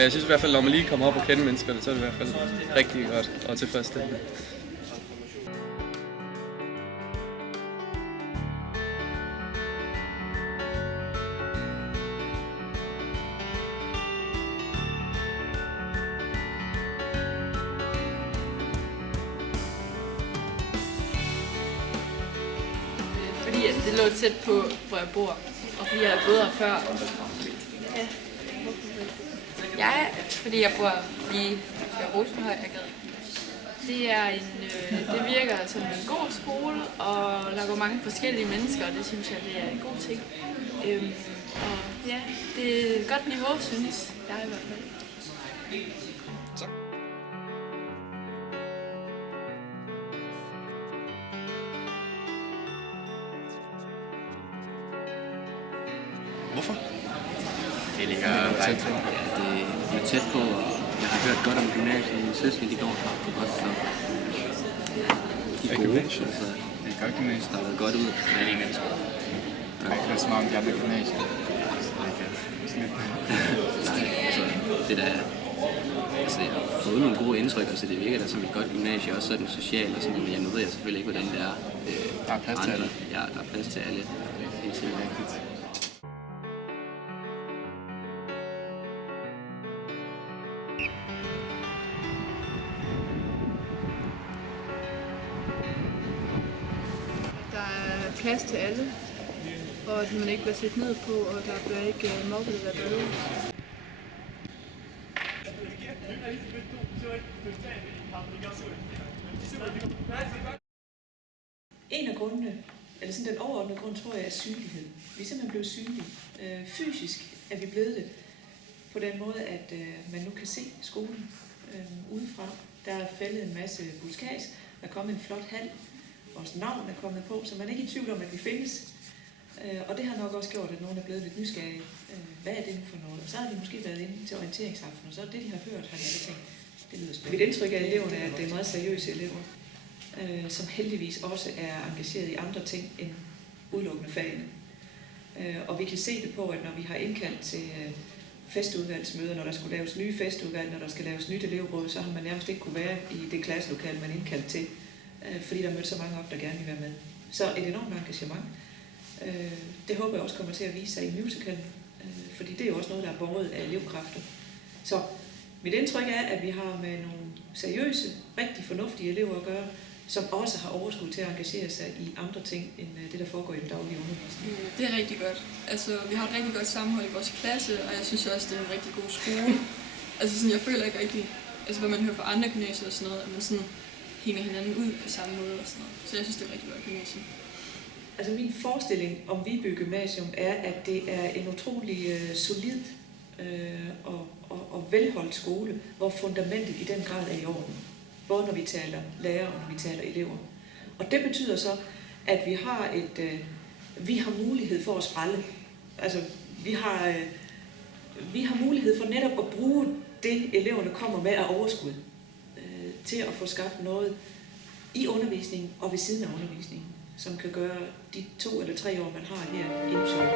Men jeg synes i hvert fald, når man lige kommer op og kender menneskerne, så er det i hvert fald rigtig godt og tilfredsstillende. Fordi at det lå tæt på, hvor jeg bor, og fordi jeg har gået her før. Ja. Fordi jeg bor lige ved Rosenhøj. Det virker som en god skole, og der går mange forskellige mennesker, og det synes jeg, det er en god ting. Og ja, det er et godt niveau, synes jeg i hvert fald. Hvorfor? Det ligger tæt på. Ja, det er tæt på, og jeg har hørt godt om gymnasiet. Min søster, de går her på godt, så de er gode. Altså, Det er godt gymnasiet. Der har været godt ud med de mennesker. Jeg har ikke hørt så meget om de andre gymnasier. Nej, altså, det der... Altså, jeg har fået nogle gode indtryk, altså det virker da som et godt gymnasie, også sådan socialt og sådan, men jeg ved selvfølgelig ikke, hvordan det er. Der er plads til alle. Ja, der er plads til alle. Helt sikkert. Der er plads til alle, og at man ikke bliver set ned på, og der bliver ikke mobbet eller bøde. En af grundene, eller sådan den overordnede grund, tror jeg, er synlighed. Vi er simpelthen blevet synlige. Fysisk er vi blevet det på den måde, at man nu kan se skolen udefra. Der er fældet en masse buskage, der er kommet en flot hal, vores navn er kommet på, så man er ikke i tvivl om, at vi findes. Og det har nok også gjort, at nogen er blevet lidt nysgerrige. Hvad er det nu for noget? Og så har de måske været inde til orienteringsaften, og så det, de har hørt, har de tænkt, det lyder spændende. Mit indtryk af eleverne er, at det er meget seriøse elever, som heldigvis også er engageret i andre ting end udelukkende fagene. Og vi kan se det på, at når vi har indkaldt til festudvalgsmøder, når der skulle laves nye festudvalg, når der skal laves nyt elevråd, så har man nærmest ikke kunne være i det klasselokale, man indkaldt til, fordi der mødte så mange op, der gerne vil være med. Så et enormt engagement. Det håber jeg også kommer til at vise sig i musicalen, fordi det er jo også noget, der er båret af elevkræfter. Så mit indtryk er, at vi har med nogle seriøse, rigtig fornuftige elever at gøre, som også har overskud til at engagere sig i andre ting, end det, der foregår i den daglige undervisning. Det er rigtig godt. Altså, vi har et rigtig godt sammenhold i vores klasse, og jeg synes også, det er en rigtig god skole. Altså, sådan, jeg føler ikke rigtig, altså, hvad man hører fra andre gymnasier og sådan noget, at man sådan hænger hinanden ud på samme måde og sådan noget. Så jeg synes, det er rigtig godt gymnasium. Altså, min forestilling om Viby Gymnasium er, at det er en utrolig solid og velholdt skole, hvor fundamentet i den grad er i orden. Både når vi taler lærere og når vi taler elever. Og det betyder så, at vi har mulighed for at sprælle. Altså, vi har mulighed for netop at bruge det, eleverne kommer med af overskud, til at få skabt noget i undervisningen og ved siden af undervisningen, som kan gøre de 2 eller 3 år, man har her, endnu sjovere.